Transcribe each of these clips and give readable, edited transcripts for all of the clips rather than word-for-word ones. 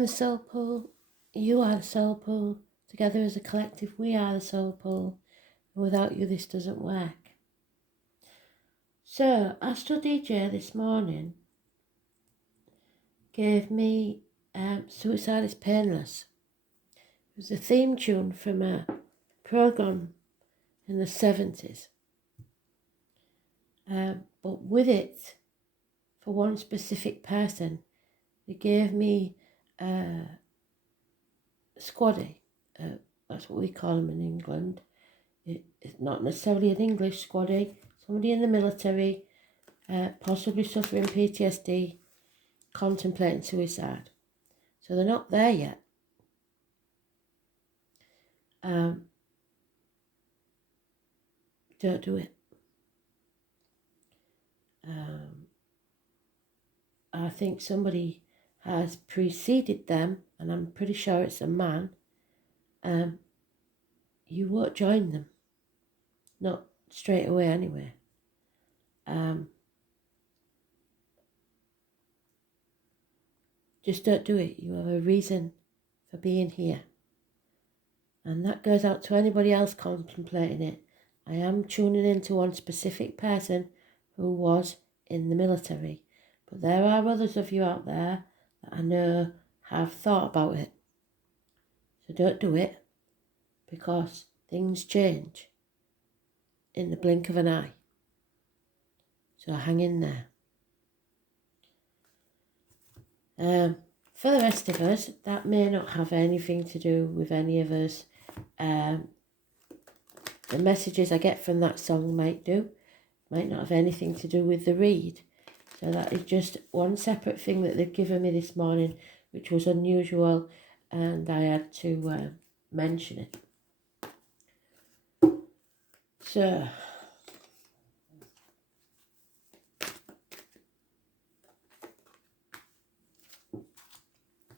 am the soul pool, you are the soul pool. Together as a collective, we are the soul pool. And without you, this doesn't work. So, Astral DJ this morning gave me Suicide is Painless. It was a theme tune from a program in the 70s. But with it, for one specific person, they gave me a squaddy. That's what we call them in England. It's not necessarily an English squaddy. Somebody in the military, possibly suffering PTSD, contemplating suicide. So they're not there yet. Don't do it. I think somebody has preceded them, and I'm pretty sure it's a man. You won't join them. Not straight away anyway. Just don't do it. You have a reason for being here. And that goes out to anybody else contemplating it. I am tuning into one specific person who was in the military. But there are others of you out there that I know have thought about it. So don't do it, because things change in the blink of an eye. So hang in there. For the rest of us, that may not have anything to do with any of us. The messages I get from that song might not have anything to do with the read. So that is just one separate thing that they've given me this morning, which was unusual, and I had to mention it. So,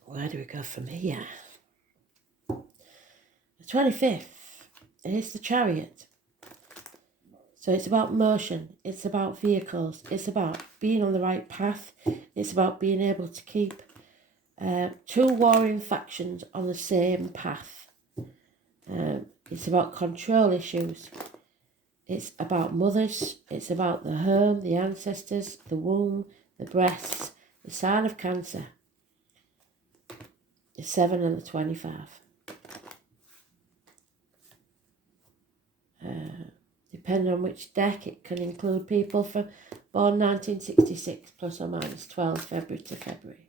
where do we go from here? The 25th is the Chariot. So it's about motion, it's about vehicles, it's about being on the right path, it's about being able to keep two warring factions on the same path. It's about control issues. It's about mothers, it's about the home, the ancestors, the womb, the breasts, the sign of Cancer, the 7 and the 25. Depending on which deck, it can include people from born 1966 plus or minus 12 February to February.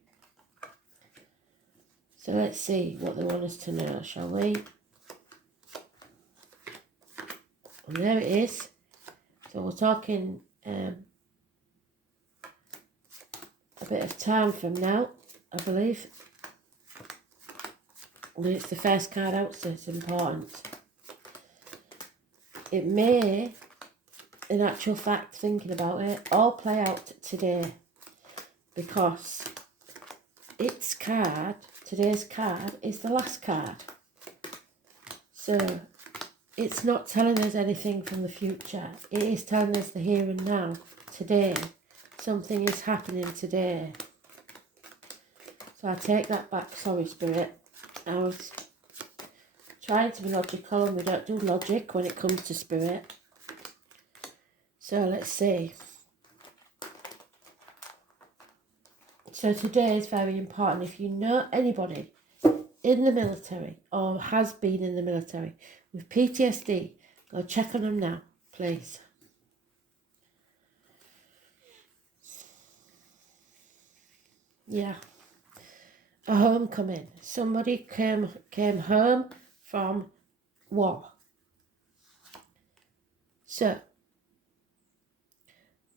So let's see what they want us to know, shall we? And there it is. So we're talking a bit of time from now, I believe. And it's the first card out, so it's important. It may, in actual fact, thinking about it, all play out today, because its card, today's card, is the last card. So it's not telling us anything from the future. It is telling us the here and now, today. Something is happening today. So I take that back. Sorry, Spirit. I was trying to be logical, and we don't do logic when it comes to Spirit. So let's see. So today is very important. If you know anybody in the military or has been in the military with PTSD, go check on them now, please. Yeah. A homecoming. Somebody came home from war. So,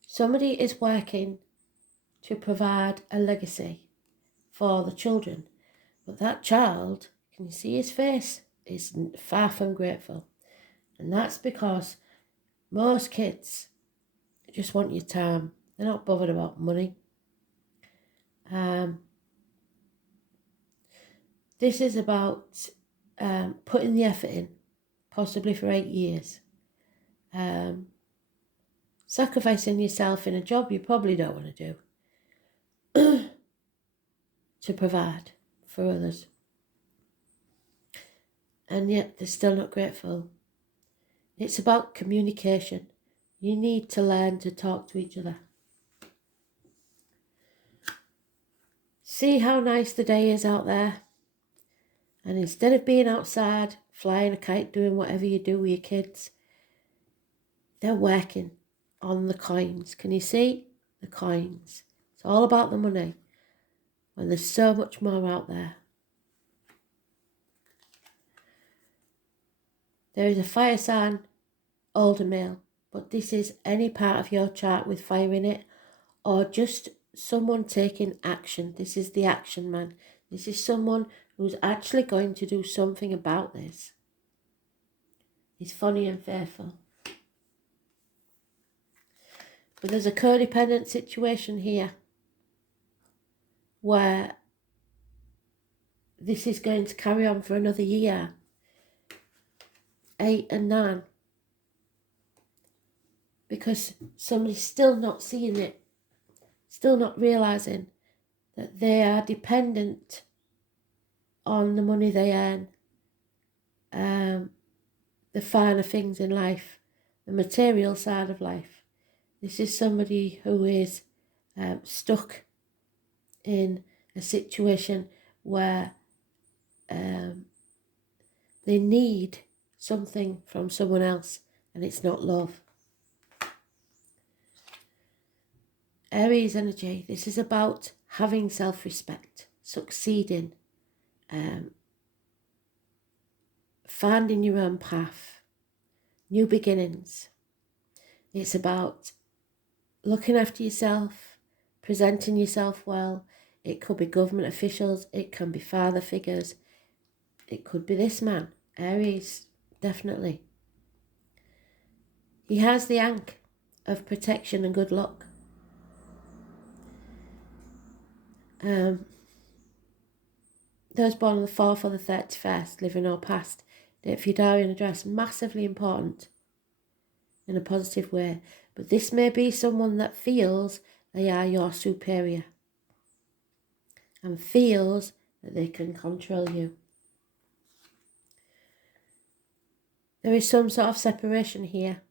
somebody is working to provide a legacy for the children. But that child, can you see his face, is far from grateful. And that's because most kids just want your time. They're not bothered about money. This is about putting the effort in, possibly for 8 years. Sacrificing yourself in a job you probably don't want to do to provide for others. And yet they're still not grateful. It's about communication. You need to learn to talk to each other. See how nice the day is out there. And instead of being outside, flying a kite, doing whatever you do with your kids, they're working on the coins. Can you see? The coins. It's all about the money. When there's so much more out there. There is a fire sign, older male, but this is any part of your chart with fire in it, or just someone taking action. This is the action man. This is someone who's actually going to do something about this. He's funny and fearful. But there's a codependent situation here where this is going to carry on for another year. 8 and 9. Because somebody's still not seeing it, still not realising that they are dependent on the money they earn, the finer things in life, the material side of life. This is somebody who is stuck in a situation where they need something from someone else, and it's not love. Aries energy, this is about having self-respect, succeeding, finding your own path, new beginnings. It's about looking after yourself, presenting yourself well. It could be government officials, it can be father figures, it could be this man, Aries, definitely. He has the ankh of protection and good luck. Those born on the 4th or the 31st, living or past, date for your diary and address, massively important in a positive way. But this may be someone that feels they are your superior and feels that they can control you. There is some sort of separation here.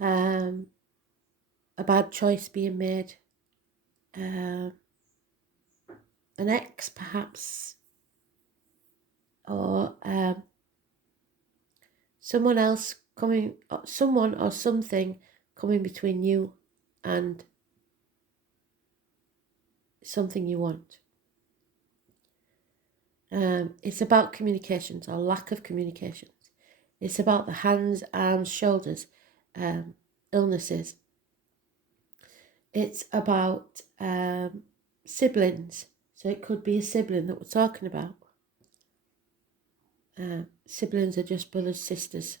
A bad choice being made. An ex, perhaps. Or someone else coming, someone or something coming between you and something you want. It's about communications or lack of communications. It's about the hands, arms, shoulders, illnesses. It's about siblings. So it could be a sibling that we're talking about. Siblings are just brothers, sisters.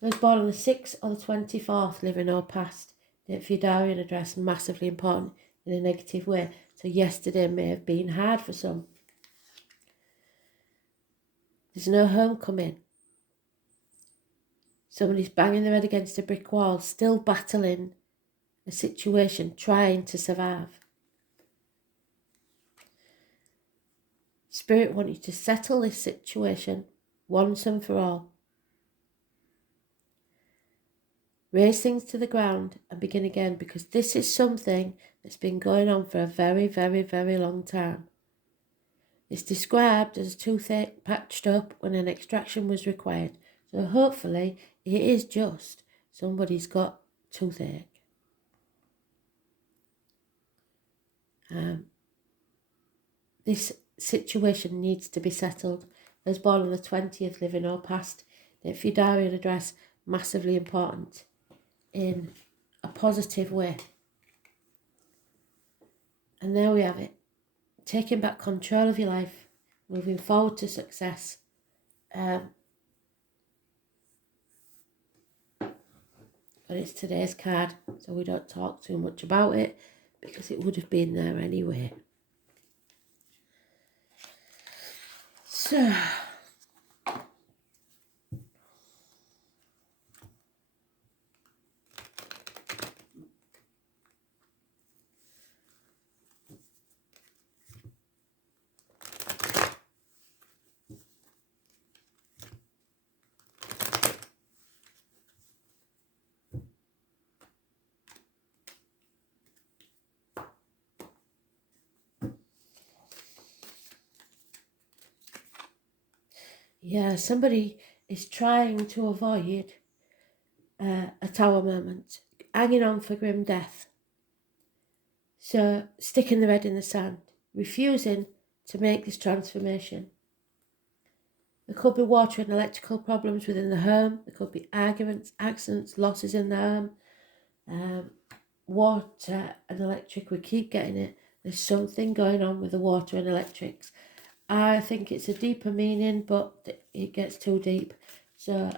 Those born on the 6th or the 24th, living or past, date for your diary and address, massively important in a negative way. So yesterday may have been hard for some. There's no homecoming. Somebody's banging their head against a brick wall, still battling a situation, trying to survive. Spirit want you to settle this situation once and for all. Raise things to the ground and begin again, because this is something that's been going on for a very, very, very long time. It's described as toothache patched up when an extraction was required. So hopefully it is just somebody's got toothache. This situation needs to be settled. Those born on the 20th, living or past, if your diary and address, massively important in a positive way. And there we have it. Taking back control of your life, moving forward to success. But it's today's card, so we don't talk too much about it because it would have been there anyway. So, Yeah, somebody is trying to avoid a tower moment, hanging on for grim death. So sticking their head in the sand, refusing to make this transformation. There could be water and electrical problems within the home. There could be arguments, accidents, losses in the home. Water and electric, we keep getting it. There's something going on with the water and electrics. I think it's a deeper meaning, but it gets too deep. So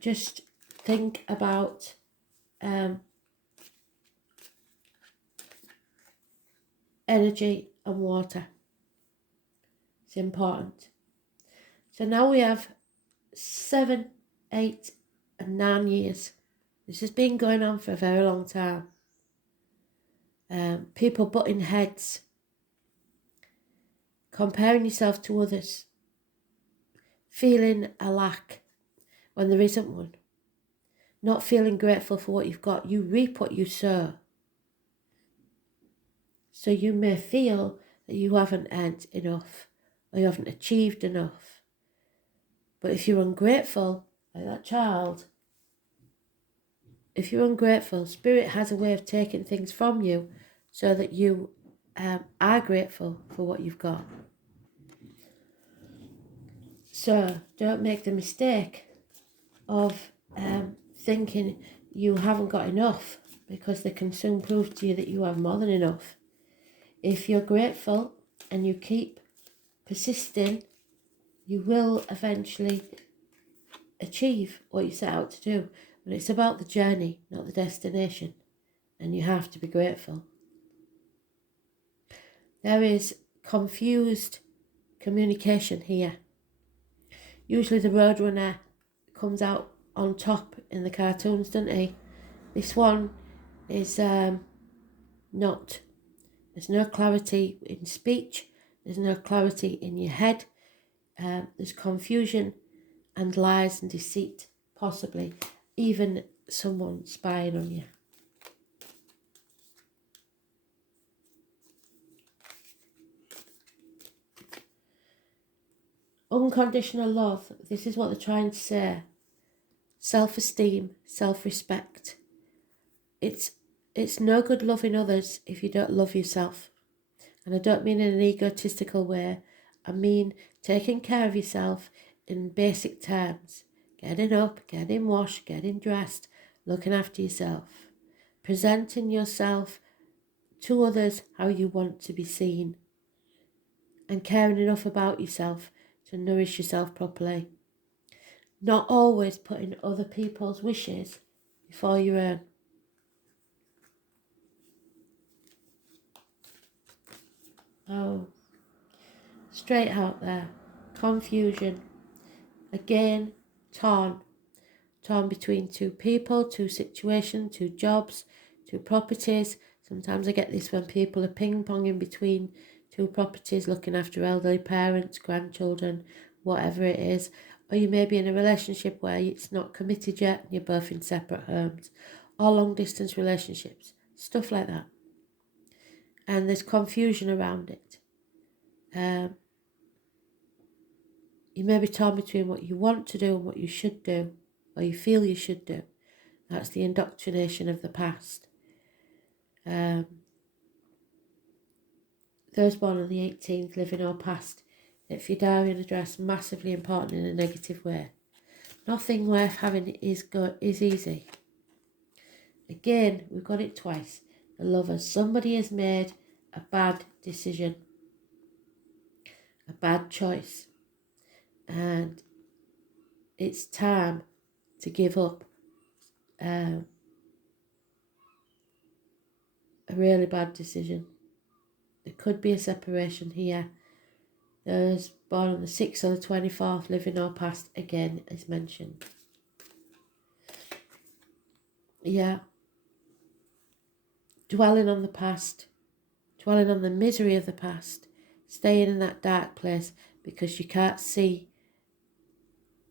just think about energy and water. It's important. So now we have 7, 8 and 9 years. This has been going on for a very long time. People butting heads, comparing yourself to others, feeling a lack when there isn't one, not feeling grateful for what you've got. You reap what you sow. So you may feel that you haven't earned enough or you haven't achieved enough. But if you're ungrateful, like that child, if you're ungrateful, Spirit has a way of taking things from you so that you are grateful for what you've got. So don't make the mistake of thinking you haven't got enough, because they can soon prove to you that you have more than enough. If you're grateful and you keep persisting, you will eventually achieve what you set out to do. But it's about the journey, not the destination. And you have to be grateful. There is confused communication here. Usually the Roadrunner comes out on top in the cartoons, doesn't he? This one is not. There's no clarity in speech. There's no clarity in your head. There's confusion and lies and deceit, possibly even someone spying on you. Unconditional love, this is what they're trying to say. Self-esteem, self-respect. It's no good loving others if you don't love yourself. And I don't mean in an egotistical way. I mean taking care of yourself in basic terms. Getting up, getting washed, getting dressed, looking after yourself. Presenting yourself to others how you want to be seen. And caring enough about yourself to nourish yourself properly. Not always putting other people's wishes before your own. Oh, straight out there. Confusion. Again, torn. Torn between two people, two situations, two jobs, two properties. Sometimes I get this when people are ping-ponging between two properties, looking after elderly parents, grandchildren, whatever it is. Or you may be in a relationship where it's not committed yet and you're both in separate homes. Or long-distance relationships. Stuff like that. And there's confusion around it. You may be torn between what you want to do and what you should do, or you feel you should do. That's the indoctrination of the past. Those born on the 18th living or past. If your diary and address, massively important in a negative way. Nothing worth having is easy. Again, we've got it twice. The lovers. Somebody has made a bad decision, a bad choice, and it's time to give up a really bad decision. There could be a separation here. Those born on the 6th or the 24th, living or past, again is mentioned. Yeah. Dwelling on the past, dwelling on the misery of the past, staying in that dark place because you can't see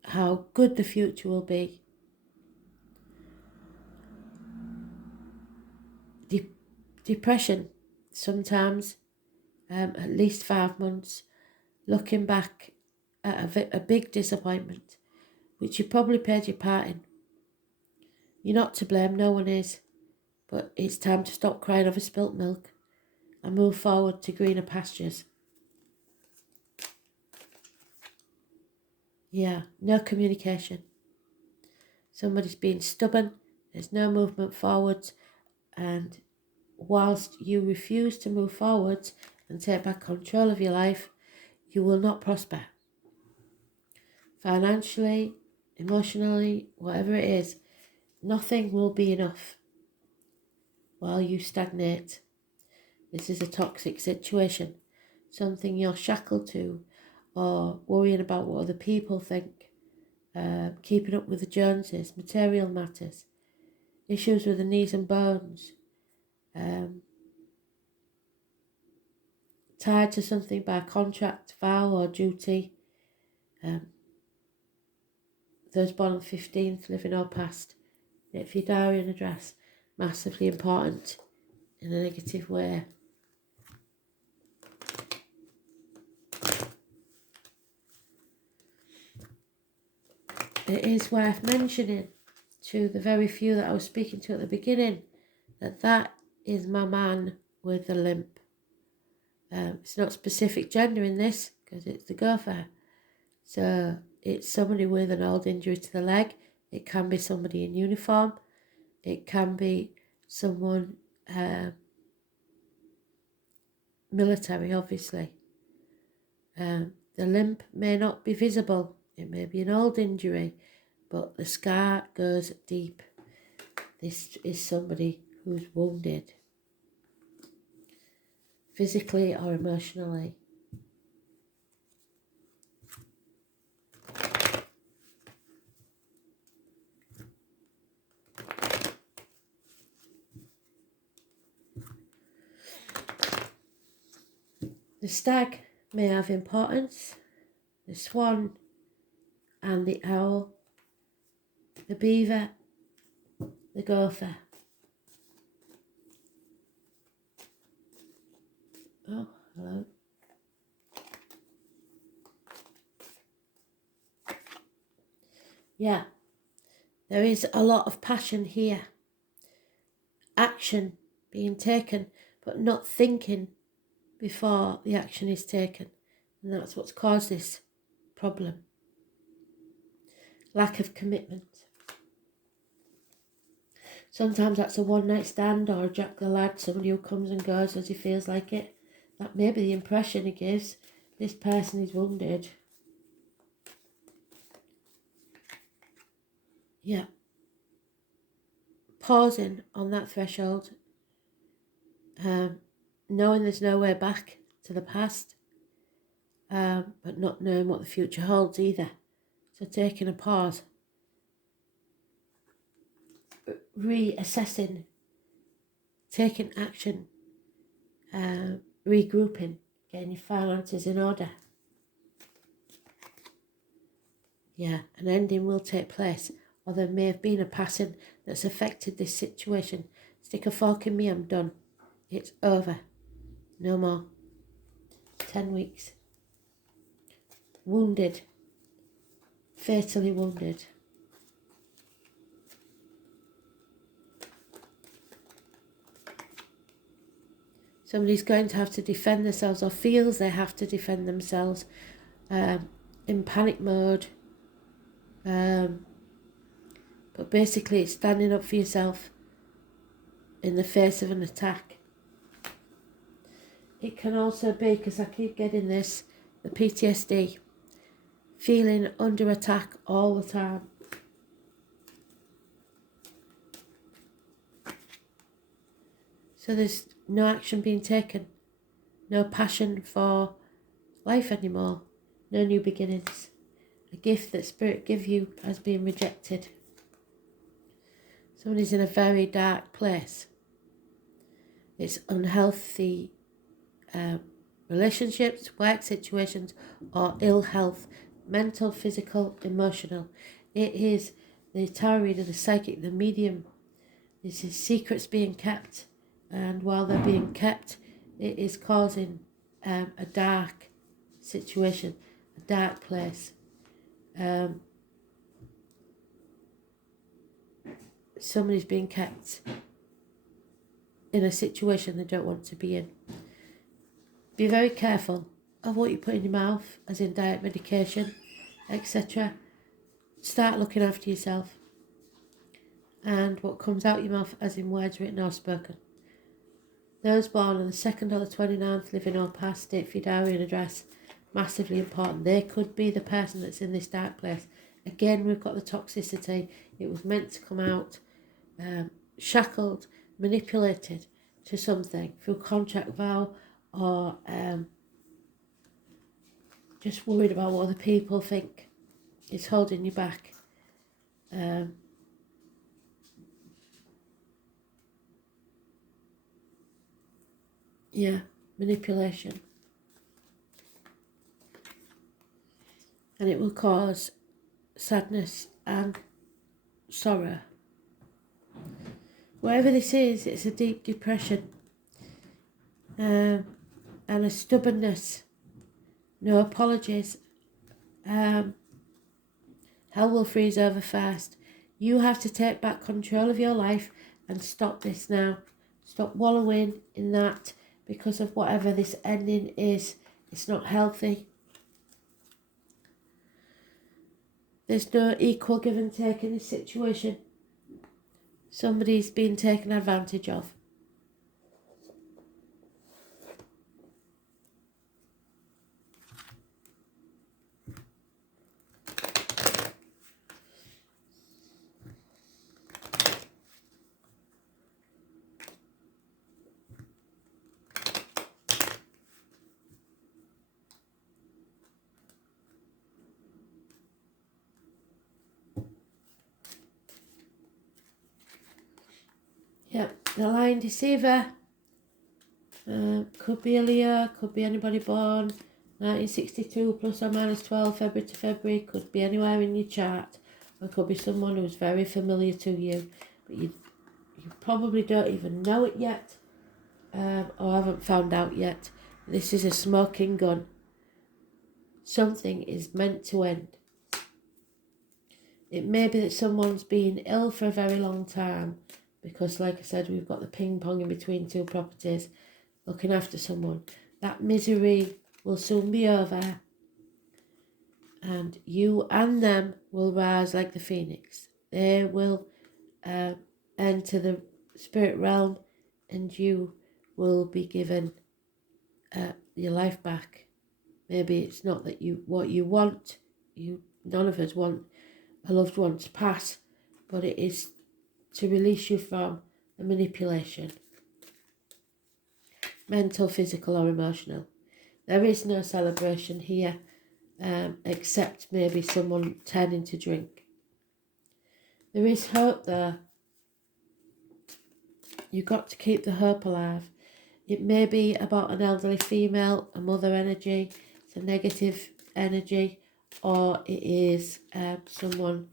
how good the future will be. Depression, sometimes, at least 5 months, looking back a big disappointment, which you probably played your part in. You're not to blame, no one is, but it's time to stop crying over spilt milk and move forward to greener pastures. Yeah, no communication. Somebody's being stubborn, there's no movement forwards, and whilst you refuse to move forwards and take back control of your life, you will not prosper. Financially, emotionally, whatever it is, nothing will be enough while you stagnate. This is a toxic situation, something you're shackled to, or worrying about what other people think, keeping up with the Joneses, material matters, issues with the knees and bones, tied to something by contract, vow or duty. Those born on the 15th, living or past. If your diary and address, massively important in a negative way. It is worth mentioning to the very few that I was speaking to at the beginning that is my man with the limp. It's not specific gender in this because it's the gopher. So it's somebody with an old injury to the leg. It can be somebody in uniform. It can be someone military, obviously. The limp may not be visible. It may be an old injury, but the scar goes deep. This is somebody who's wounded, physically or emotionally. The stag may have importance, the swan and the owl, the beaver, the gopher. Oh, hello. Yeah, there is a lot of passion here. Action being taken, but not thinking before the action is taken. And that's what's caused this problem. Lack of commitment. Sometimes that's a one-night stand or a Jack the Lad, somebody who comes and goes as he feels like it. That may be the impression he gives. This person is wounded. Yeah. Pausing on that threshold. Knowing there's no way back to the past. But not knowing what the future holds either. So taking a pause. Reassessing. Taking action. Regrouping. Getting your finances in order. Yeah, an ending will take place, or there may have been a passing that's affected this situation. Stick a fork in me, I'm done. It's over. No more. 10 weeks. Wounded. Fatally wounded. Somebody's going to have to defend themselves or feels they have to defend themselves in panic mode. But basically it's standing up for yourself in the face of an attack. It can also be, because I keep getting this, the PTSD, feeling under attack all the time. So there's no action being taken, no passion for life anymore, no new beginnings. A gift that Spirit give you has been rejected. Somebody's in a very dark place. It's unhealthy relationships, work situations, or ill health, mental, physical, emotional. It is the tarot reader, the psychic, the medium. This is secrets being kept, and while they're being kept, it is causing a dark situation, a dark place. Somebody's being kept in a situation they don't want to be in. Be very careful of what you put in your mouth, as in diet, medication, etc. Start looking after yourself. And what comes out your mouth, as in words written or spoken. Those born on the 2nd or the 29th, living or past, date for your diary and address, massively important. They could be the person that's in this dark place. Again, we've got the toxicity. It was meant to come out shackled, manipulated to something through contract vow, or just worried about what other people think. It's holding you back. Yeah, manipulation. And it will cause sadness and sorrow. Whatever this is, it's a deep depression. And a stubbornness. No apologies. Hell will freeze over fast. You have to take back control of your life and stop this now. Stop wallowing in that because of whatever this ending is. It's not healthy. There's no equal give and take in this situation. Somebody's been taken advantage of. Yep, the lying deceiver. Could be a Leo, could be anybody born 1962 plus or minus 12, February to February. Could be anywhere in your chart. Or could be someone who's very familiar to you, but you probably don't even know it yet, or haven't found out yet. This is a smoking gun. Something is meant to end. It may be that someone's been ill for a very long time, because like I said, we've got the ping pong in between two properties, looking after someone. That misery will soon be over, and you and them will rise like the phoenix. They will enter the spirit realm, and you will be given your life back. Maybe it's not that what you want. None of us want a loved one to pass, but it is to release you from the manipulation, mental, physical or emotional. There is no celebration here, except maybe someone turning to drink. There is hope there. You've got to keep the hope alive. It may be about an elderly female, a mother energy, it's a negative energy, or it is someone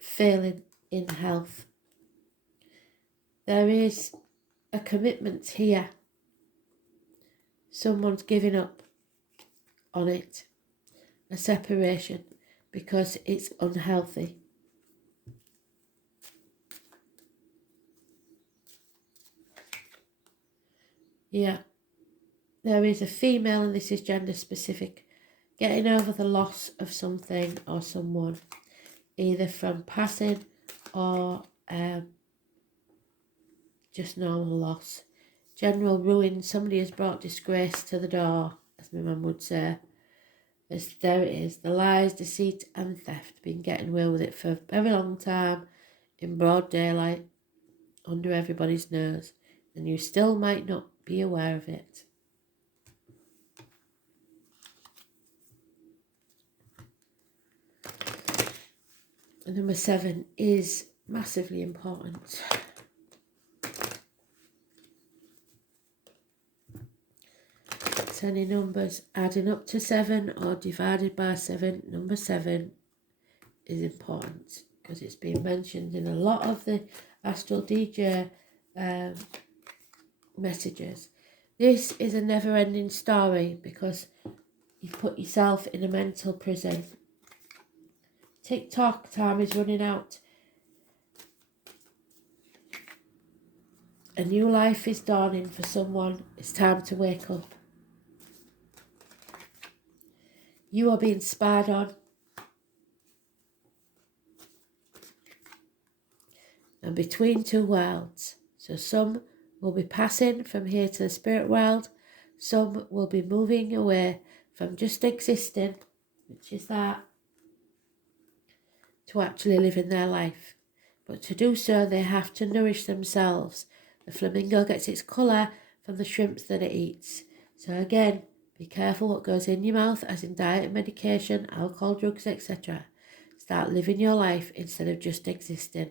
failing in health. There is a commitment here. Someone's giving up on it. A separation because it's unhealthy. Yeah. There is a female, and this is gender specific, getting over the loss of something or someone, either from passing or just normal loss. General ruin. Somebody has brought disgrace to the door, as my mum would say. There it is. The lies, deceit and theft. Been getting away with it for a very long time, in broad daylight, under everybody's nose, and you still might not be aware of it. And number 7 is massively important. It's any numbers adding up to 7 or divided by 7. Number 7 is important because it's been mentioned in a lot of the Astral DJ messages. This is a never-ending story because You've put yourself in a mental prison. Tick-tock, time is running out. A new life is dawning for someone. It's time to wake up. You are being spied on. And between two worlds. So some will be passing from here to the spirit world. Some will be moving away from just existing, which is that, to actually living their life. But to do so, they have to nourish themselves. The flamingo gets its colour from the shrimps that it eats. So again, be careful what goes in your mouth, as in diet and medication, alcohol, drugs, etc. Start living your life instead of just existing.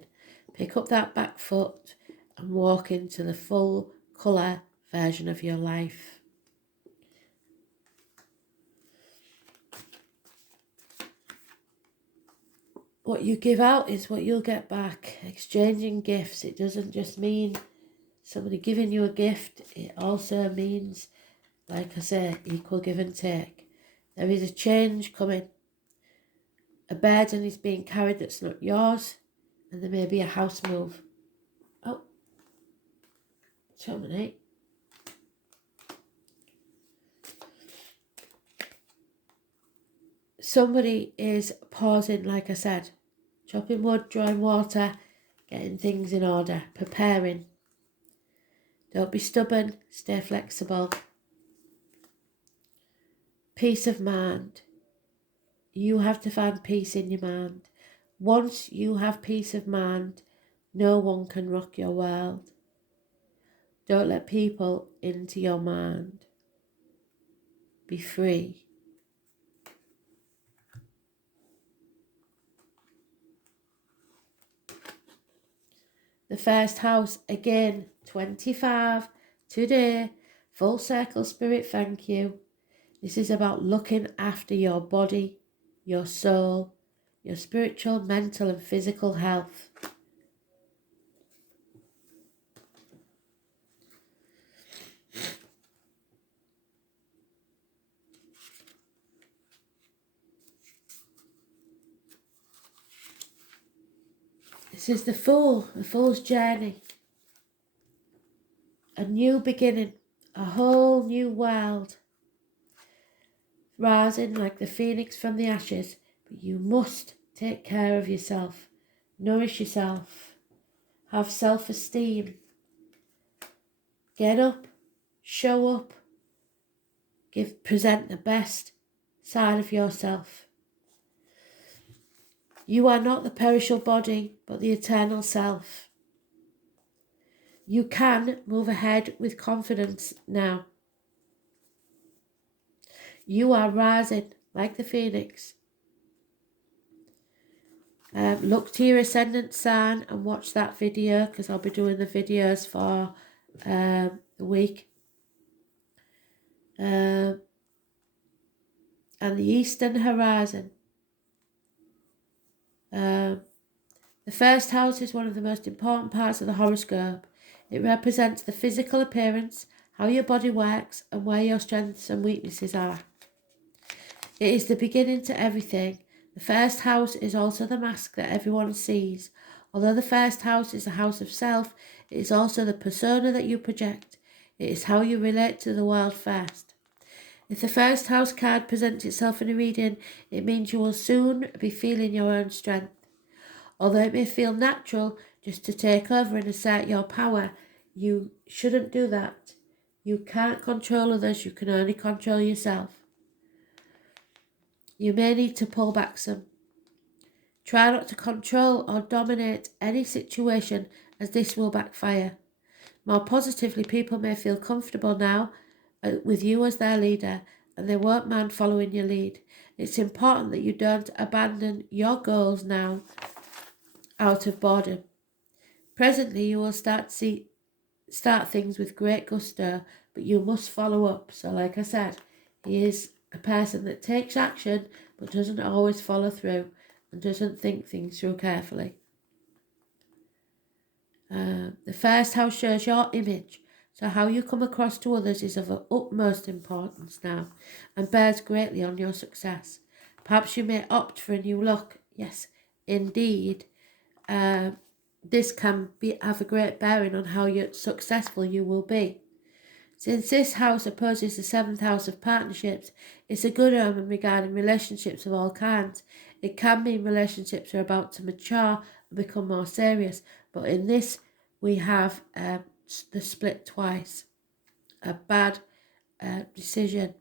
Pick up that back foot and walk into the full colour version of your life. What you give out is what you'll get back. Exchanging gifts, it doesn't just mean somebody giving you a gift. It also means, like I say, equal give and take. There is a change coming. A burden is being carried that's not yours, and there may be a house move. Oh, terminate. Somebody is pausing, like I said, chopping wood, drawing water, getting things in order, preparing. Don't be stubborn, stay flexible. Peace of mind. You have to find peace in your mind. Once you have peace of mind, no one can rock your world. Don't let people into your mind. Be free. The first house, again, 25, today, full circle spirit, thank you. This is about looking after your body, your soul, your spiritual, mental and physical health. This is the Fool's journey. A new beginning, a whole new world. Rising like the phoenix from the ashes, but you must take care of yourself. Nourish yourself. Have self-esteem. Get up. Show up. Present the best side of yourself. You are not the perishable body, but the eternal self. You can move ahead with confidence now. You are rising like the phoenix. Look to your ascendant sign and watch that video, because I'll be doing the videos for the week. And the eastern horizon. The first house is one of the most important parts of the horoscope. It represents the physical appearance, how your body works, and where your strengths and weaknesses are. It is the beginning to everything. The first house is also the mask that everyone sees. Although the first house is a house of self, it is also the persona that you project. It is how you relate to the world first. If the first house card presents itself in a reading, it means you will soon be feeling your own strength. Although it may feel natural just to take over and assert your power, you shouldn't do that. You can't control others, you can only control yourself. You may need to pull back some. Try not to control or dominate any situation, as this will backfire. More positively, people may feel comfortable now with you as their leader, and they won't mind following your lead. It's important that you don't abandon your goals now out of boredom. Presently, you will start things with great gusto, but you must follow up. So like I said, he is a person that takes action but doesn't always follow through and doesn't think things through carefully. The first house shows your image. So how you come across to others is of utmost importance now and bears greatly on your success. Perhaps you may opt for a new look. Yes, indeed. This can have a great bearing on how successful you will be. Since this house opposes the 7th house of partnerships, it's a good omen regarding relationships of all kinds. It can mean relationships are about to mature and become more serious, but in this we have the split twice. A bad decision.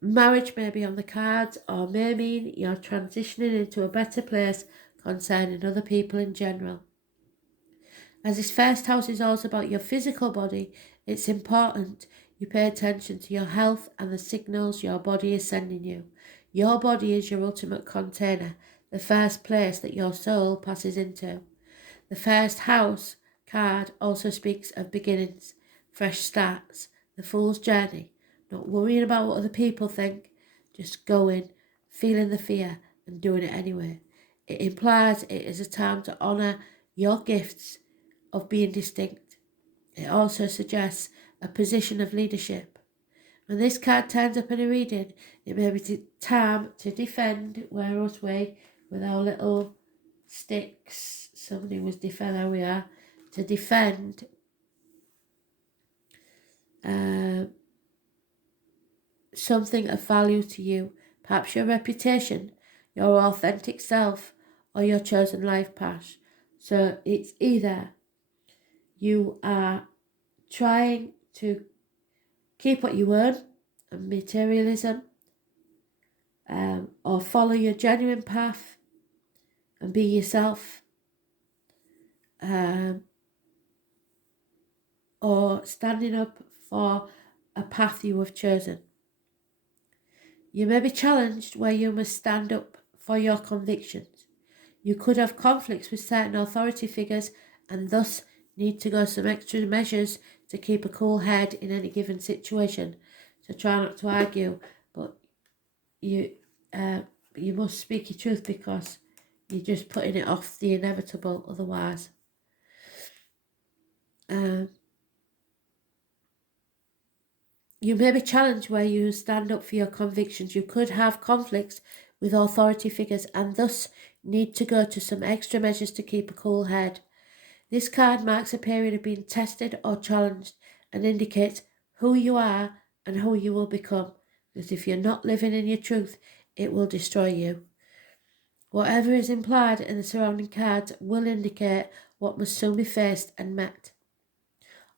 Marriage may be on the cards, or may mean you're transitioning into a better place concerning other people in general. As this first house is also about your physical body, it's important you pay attention to your health and the signals your body is sending you. Your body is your ultimate container, the first place that your soul passes into. The first house card also speaks of beginnings, fresh starts, the fool's journey, not worrying about what other people think, just going, feeling the fear and doing it anyway. It implies it is a time to honour your gifts of being distinct. It also suggests a position of leadership. When this card turns up in a reading, it may be time to defend where us way with our little sticks. Somebody was defend, there we are, to defend something of value to you, perhaps your reputation, your authentic self, or your chosen life path. So it's either you are trying to keep what you earn and materialism, or follow your genuine path and be yourself, or standing up for a path you have chosen. You may be challenged where you must stand up for your convictions. You could have conflicts with certain authority figures and thus need to go some extra measures to keep a cool head in any given situation. So try not to argue, but you must speak your truth because you're just putting it off the inevitable otherwise. You may be challenged where you stand up for your convictions. You could have conflicts with authority figures and thus need to go to some extra measures to keep a cool head. This card marks a period of being tested or challenged and indicates who you are and who you will become. Because if you're not living in your truth, it will destroy you. Whatever is implied in the surrounding cards will indicate what must soon be faced and met.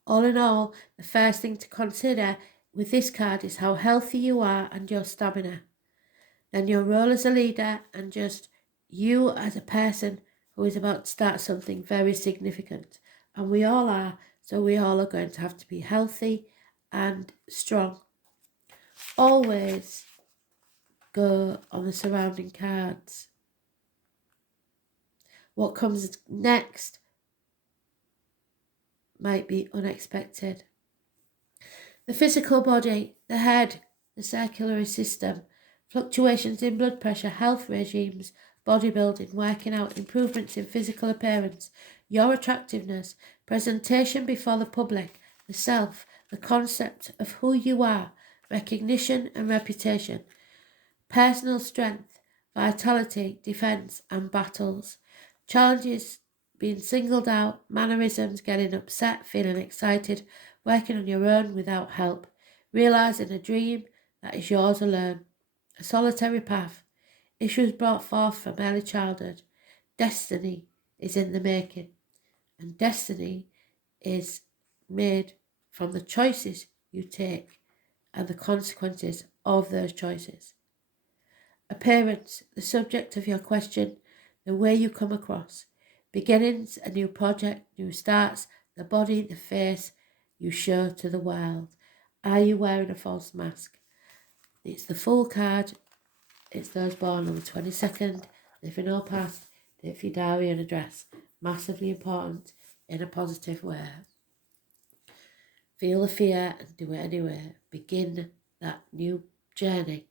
All in all, the first thing to consider with this card is how healthy you are and your stamina. Then your role as a leader and just you as a person who is about to start something very significant. And we all are, so we all are going to have to be healthy and strong. Always go on the surrounding cards. What comes next might be unexpected. The physical body, the head, the circulatory system, fluctuations in blood pressure, health regimes, bodybuilding, working out, improvements in physical appearance, your attractiveness, presentation before the public, the self, the concept of who you are, recognition and reputation, personal strength, vitality, defence and battles, challenges, being singled out, mannerisms, getting upset, feeling excited, working on your own without help, realising a dream that is yours alone, a solitary path, issues brought forth from early childhood. Destiny is in the making, and destiny is made from the choices you take and the consequences of those choices. Appearance, the subject of your question, the way you come across. Beginnings, a new project, new starts, the body, the face you show to the world. Are you wearing a false mask? It's the full card. It's those born on the 22nd, living or past, date for your diary and address. Massively important in a positive way. Feel the fear and do it anyway. Begin that new journey